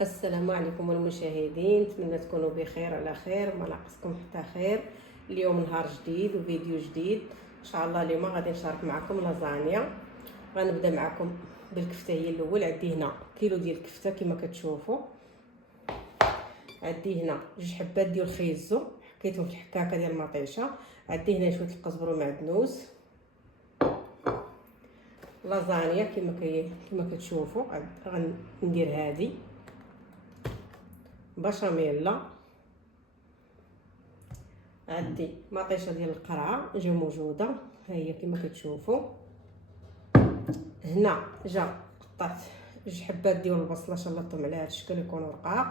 السلام عليكم المشاهدين، نتمنى تكونوا بخير على خير، ما ناقصكم حتى خير. اليوم نهار جديد وفيديو جديد ان شاء الله. اليوم غادي نشارك معكم لازانيا. غنبدا معكم بالكفته. هي الاول عندي هنا كيلو ديال الكفته كما كتشوفوا. عندي هنا 2 حبات ديال الخيزو حكيتهم في الحكاكه ديال المطيشه. عندي هنا شويه القزبر ومعدنوس. لازانيا كما كتشوفوا. غندير هذه بشاميلا. عندي مطيشه ديال القرعه جا موجوده، ها هي كما كتشوفوا. هنا جا قطعت 2 حبات ديال البصله شلطتهم على هذا الشكل يكونوا رقاق،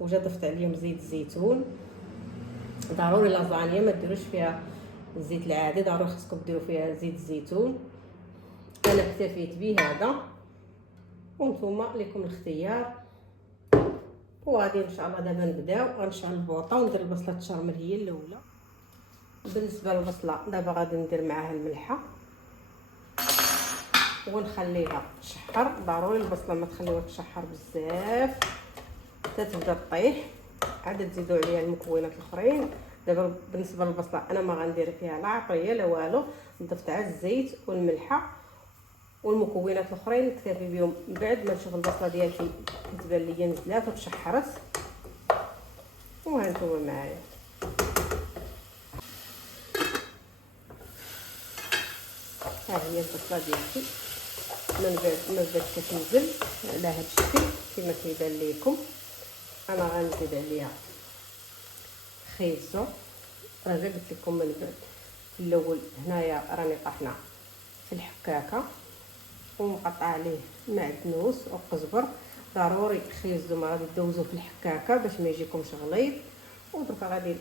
وجا ضفت عليهم زيت الزيتون. ضروري لازانيا ما ديروش فيها الزيت العادي، ضروري خصكم ديروا فيها زيت الزيتون. انا اكتفيت بهذا وانتم لكم الاختيار. وغادي ان شاء الله دابا نبداو. غنشعل البوطه وندير البصله تشرمل هي الاولى. بالنسبه للبصله دابا غادي ندير معاها الملحه ونخليها تشحر. ضروري البصله ما تخليوها تشحر بزاف حتى تبدا طيح، عاد تزيدوا عليها المكونات الاخرين. دابا بالنسبه للبصله انا ما غندير فيها لا عطريه لا والو، ضفت على الزيت والملحه والمكونات الاخرين نكتفي بهم. من بعد ما نشوف البصله ديالي كتبان ليا نزلات وتشحرت، وها نتوما معايا. ها هي البصله ديالتي من بعد ما بدات كتنزل على هذا الشكل كما كيبان لكم. انا غنزيد عليها خيزو. راه قلت لكم من بعد في الاول هنايا راني طحنا في الحكاكه ومقطع عليه معدنوس وقزبر. ضروري خيزو ما غادي دوزو في الحكاكه باش ما يجيكمش غليظ. ودرك غادي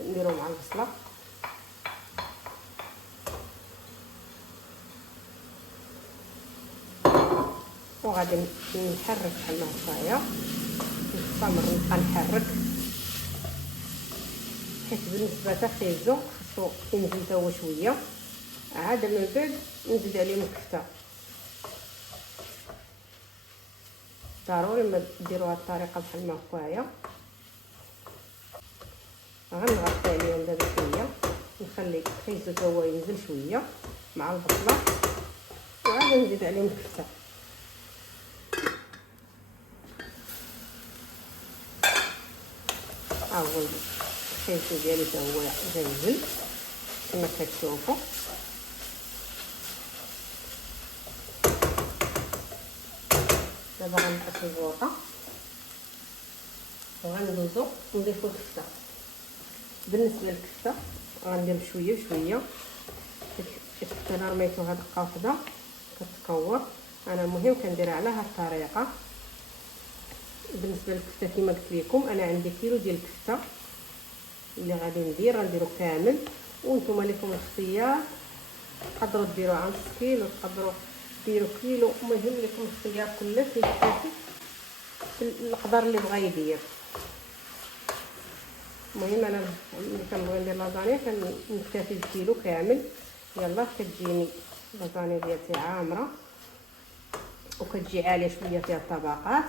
نديرو مع البصله وغادي نحرك بحال هكايا. نستمر نبقى نحرك حيت بالنسبه تا خيزو خصو ينزل تا هو شويه. عاد من بعد نزيد عليهم الكفته. ضروري ما ديروها الطريقه بحال هكايا. غنغطي عليهم دابا شويه، نخلي خيزو تا هو ينزل شويه مع البصله، وعاد نزيد عليهم الكفته. ها هو الخيزو ديالي تا هو جا نزل كما كتشوفوا. دابا غنقص البوطه وغندوزو نضيفو الكفته. بالنسبه للكفته غندير بشويه بشويه حيت انا رميتوها دقه واحده كتكور. انا المهم كنديرها على هاد الطريقه. بالنسبه للكفته كما قلت لكم انا عندي كيلو ديال الكفته اللي غادي غنديرو كامل، وانتم لكم الاختيار. تقدروا ديروا على نص كيلو، تقدروا ديروا كيلو، المهم لكم الاختيار كلش يكتفي بالقدر اللي بغا يدير. المهم انا ملي كنبغي ندير لازانيا كنكتفي بكيلو كامل. يلا كتجيني لازانيا ديالتي عامره وكتجي عاليه شويه فيها الطبقات.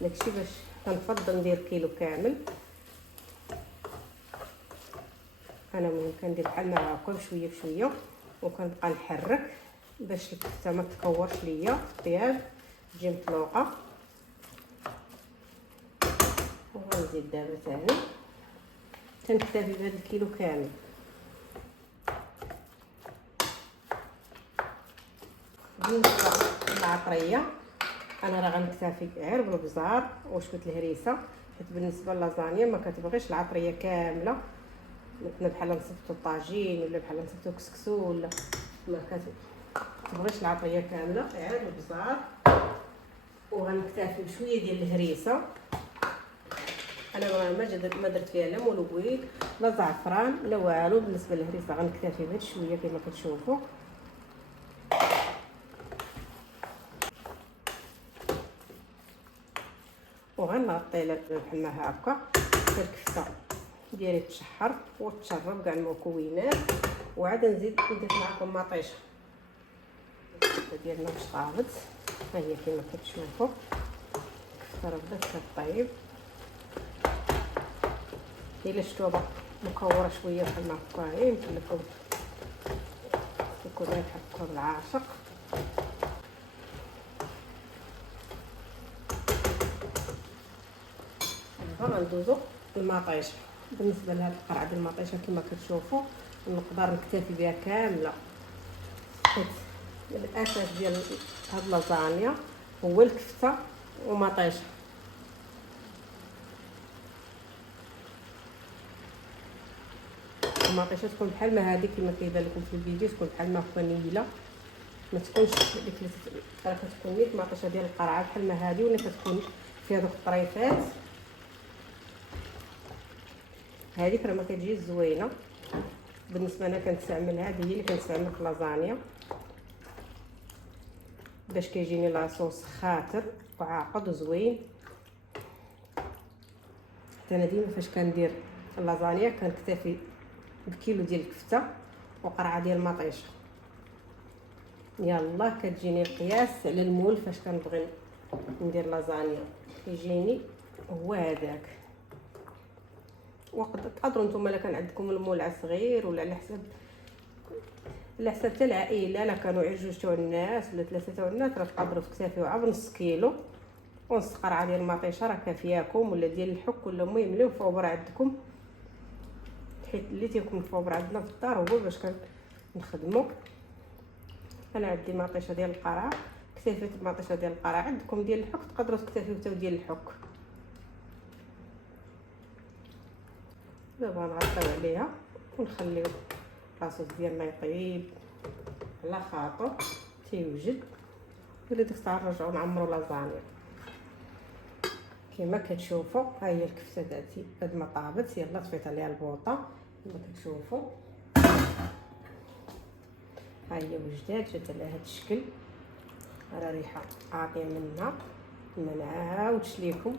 داكشي باش كنفضل ندير كيلو كامل. انا ملي كندير بحال هكا بشويه بشويه وكنبقى نحرك باش الكفته ما تكورش ليا في الطياب، تجي مطلوقه. وغنزيد دابا ثاني كنكتفي بهذا الكيلو كامل. بالنسبه للعطريه انا راه غنكتفي غير بالبزار وشويه الهريسه، حيت بالنسبه للازانيا ما كتبغيش العطريه كامله. مثلا بحال نصبتو طاجين ولا بحال نصبتو كسكسو ولا ما كتبغيش العطريه كامله، غير البزار. وغنكتفي بشويه ديال الهريسه. انا ما درت فيها لا مولويد لا زعفران لا والو. بالنسبه للهريسه غنكتفي بهاد شويه كما كتشوفوا. وغنغطي بحال هكا حتى الكفته ديالي تشحر وتشرب كاع المكونات. وعاد نزيد نضيف معكم مطيشه. الكفته ديالنا واش طابت، ها هي كما كتشوفوا. راه بدات كطيب. الا شفتوها مكوره شويه بحال ما هكا يمكن لكم يكون يحبوها بالعاشق. دابا غندوزو للمطيشه. بالنسبه لهاد القرعه ديال المطيشه كما كتشوفوا نقدر نكتفي بها كامله، حيت الاساس ديال هاد اللازانيا هو الكفته ومطيشه. المطيشه تكون بحال ما هذه كما كيبان لكم في الفيديو، تكون بحال ما هكا نيله، ما تكونش ديك راه كتكون نيت المطيشه ديال القرعه بحال ما هذه، ولا كتكون فيها دوك الطريفات. هذيك راه ما كتجيش زوينه. بالنسبه انا كنستعمل هذه هي اللي كنستعمل في اللازانيا باش كيجيني لاصوص خاطر وعاقد وزوين. حتى انا ديما فاش كندير اللازانيا كنكتفي بكيلو ديال الكفته وقرعه ديال المطيشه. يلا كتجيني القياس على المول فاش كنبغي ندير لازانيا كيجيني هو هذاك. تقدروا نتوما الا كان عندكم المول صغير ولا على حسب حتى العائله، الا كانوا جوج تاع الناس ولا ثلاثه تاع الناس راه تقدروا تكتفيوا بنص كيلو ونص قرعه ديال المطيشه راه كافياكم، ولا ديال الحك، ولا المهم اللي مفوبر عندكم، حيت اللي تيكون مفوبر عندنا في الدار هو باش كنخدموا. انا عندي مطيشه ديال القرع، كتفيت بمطيشه ديال القرع. عندكم ديال الحك تقدروا تكتفيو حتى ديال الحك. دابا نغطيو عليها ونخليو لاصوص ديالنا يطيب على خاطر تيوجد. ولا ديك الساعه نرجعو نعمرو لازانيا. كما كتشوفوا ها هي الكفته تاعتي بعد ما طابت. يلا طفيت عليها البوطه كما كتشوفوا، ها هي وجدات جات على هذا الشكل. راه ريحه عاطيه منها ما نعاودش ليكم.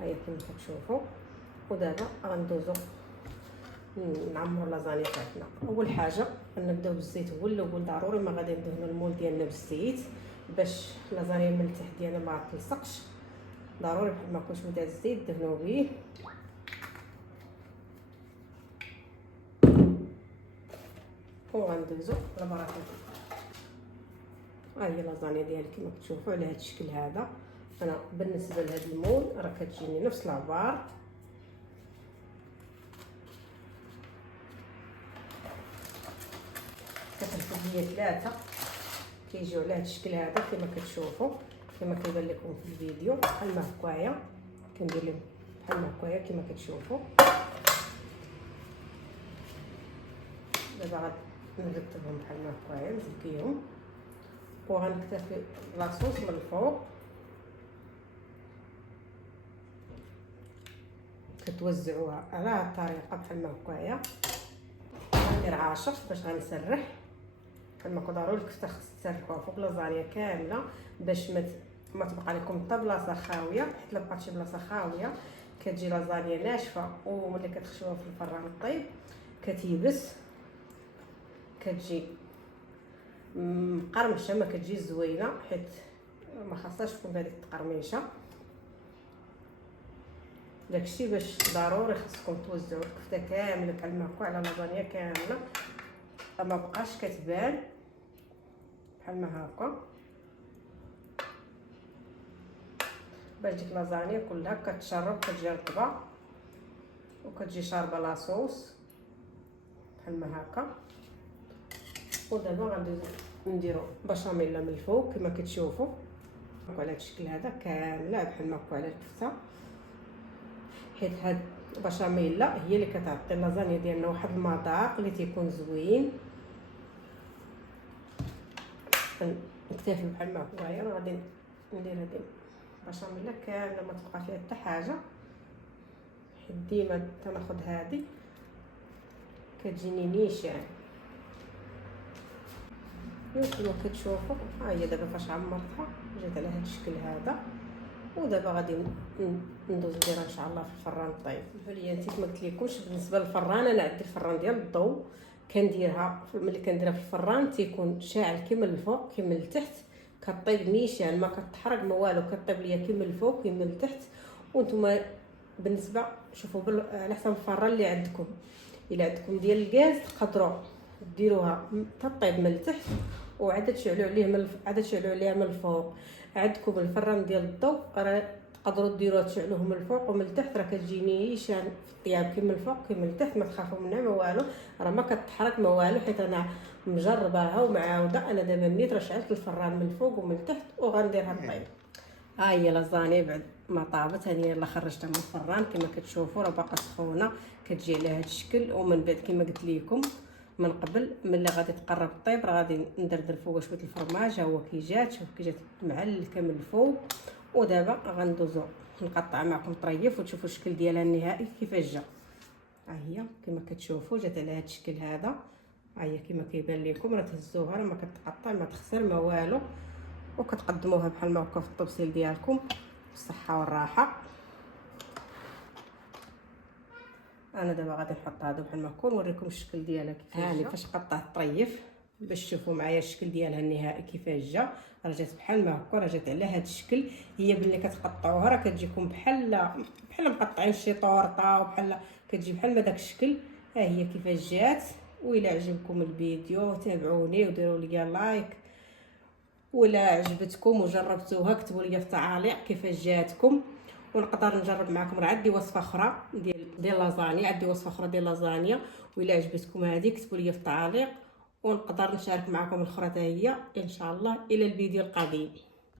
ها هي كما كتشوفوا. ودابا غندوزو نعمرو لازانيا تاعتنا. اول حاجه غنبداو بالزيت، هو الاول ضروري ما غادي ندهنوا المول ديالنا بالزيت باش لازانيا من التحت ديالنا ما تلصقش. ضروري بحال ما كنتش بدا الزيت دهنوا به. وغندوزو بالبركه. ها هي لازانيا ديالي كما كتشوفوا على هذا الشكل هذا. انا بالنسبه لهذا المول راه كتجيني نفس العبار. كتركب ليا ثلاثه كيجيو على هذا الشكل هذا كما كتشوفوا، كما كيبان لكم في الفيديو بحال ما هكايا. كندير لهم بحال ما هكايا كما كتشوفوا. دابا غنرتبهم بحال ما هكايا نزكيهم، وغنكتفي لاصوص من الفوق. كتوزعوها على هذه الطريقه بحال ما هكايا. غندير عاشر باش غنسرح بحال ما ضروري الكفته خص تسرحوها فوق لازانيا كامله باش ما تبقى لكم حتى بلاصه خاويه، حيت الا بقات شي بلاصه خاويه كتجي لازانيا ناشفه، وملي كتخشوها في الفران طيب كتيبس، كتجي مقرمشه، ما كتجي زوينه، حيت ما خاصهاش تكون بهذيك التقرميشه. داكشي باش ضروري خصكم توزعوا الكفته كامله بحال ما هكا على لازانيا كامله، ما بقاش كتبان بحال ما هكا، باش ديك لازانيا كلها كتشرب، كتجي رطبه وكتجي شاربه لاصوص بحال ما هكا. ودابا غندوزو نديرو بشاميل من الفوق كما كتشوفوا على هذا الشكل هذا كامله بحال ما هكا على الكفته، حيت هاد البشاميل هي اللي كتعطي اللازانيا ديالنا واحد المذاق اللي تيكون زوين. نكتفي بحال ما هكايا. غادي ندير هذه البشاميل كامله ما تبقى فيها حتى حاجه، حيت ديما تناخذ هذه كتجيني نيشان. كما كتشوفوا ها هي دابا فاش عمرتها جات على هذا الشكل هذا. ودابا غادي ندوز نديرها ان شاء الله في الفران طيب. الفليه نسيت ما قلت لكمش بالنسبه للفران، انا عندي الفران ديال الضوء كنديرها ملي كنديرها في الفران تيكون شاعل كما الفوق كما التحت، كطيب نيشان، ما كتحرق ما والو، كطيب ليا كيما الفوق كيما التحت. وانتم بالنسبه شوفوا على حسب الفران اللي عندكم، الا عندكم ديال الغاز تقدروا ديروها تطيب من التحت وعاد تشعلوا عليه عاد تشعلوا عليها من الفوق. عندكم الفران ديال الضوء راه تقدروا ديروها تشعلوه من الفوق ومن التحت، راه كتجي نيشان في الطياب كيما الفوق كيما التحت، ما تخافوا منها ما والو، راه ما كتحرك ما والو، حيت انا مجرباها ومعاوده. انا دابا نيت راه شعلت الفران من الفوق ومن التحت وغنديرها طيب. ها هي لازاني بعد ما طابت، هاني يلا خرجتها من الفران كما كتشوفوا راه باقا سخونه، كتجي على هذا الشكل. ومن بعد كما قلت لكم من قبل ملي غادي تقرب طيب راه غادي ندردر فوق شويه الفرماج. ها هو كي جات، شوف كي جات معلكه من الفوق. ودابا غندوزو نقطع معكم طريف وتشوفوا الشكل ديالها النهائي كيفاش جا. ها هي كما كتشوفوا جات على هذا الشكل هذا. ها هي كما كيبان لكم راه تهزوها راه ما كتقطع ما تخسر ما والو، وكتقدموها بحال ما هكا في الطبسيل ديالكم بالصحه والراحه. انا دابا غادي نحط هادو بحال ما هكا نوريكم الشكل ديالها كيفاش جا. هاني فاش قطعت الطريف باش تشوفوا معايا الشكل ديالها النهائي كيفاش جا. راه جات بحال ما هكا، راه جات على هذا الشكل. هي ملي كتقطعوها راه كتجيكم بحال مقطعين شي طورطه، وبحال كتجي بحال ما داك الشكل. ها هي كيفاش جات. وإلا عجبكم الفيديو تابعوني وديروا لي لايك، ولا عجبتكم وجربتوها كتبوا لي في التعاليق كيفاش جاتكم، ونقدر نجرب معكم. راه عندي وصفه اخرى ديال لازانيا، عندي وصفه اخرى ديال لازانيا، وإلا عجبتكم هذه كتبوا لي في التعاليق ونقدر نشارك معكم الاخرى حتى هي ان شاء الله. الى الفيديو القادم.